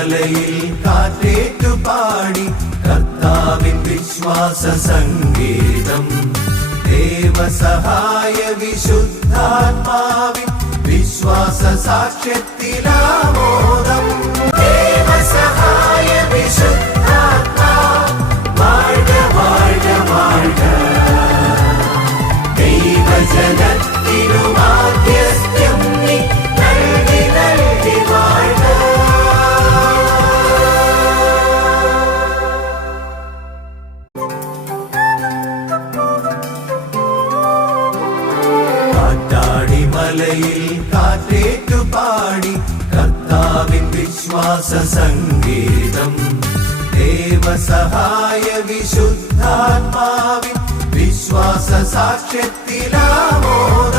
മലയിൽ കാറ്റേറ്റു പാടി കർത്താവിൻ വിശ്വാസ സംഗീതം. ദേവസഹായ വിശുദ്ധാത്മാവിൻ വിശ്വാസ സാക്ഷ്യത്തിലാമോദം. ദേവസഹായ വിശുദ്ധാത്മാ വാഴ്ക വാഴ്ക വാഴ്ക. ദൈവജനത്തിനു മാധ്യസ്ഥ്യം നീ നൽകി നൽകി വാഴ്ക. കാറ്റാടി മലയിൽ കാറ്റേറ്റു പാടി കർത്താവിൻ വിശ്വാസ സംഗീതം. ദേവസഹായ വിശുദ്ധാത്മാവിൻ വിശ്വാസ സാക്ഷ്യത്തിലാമോദം.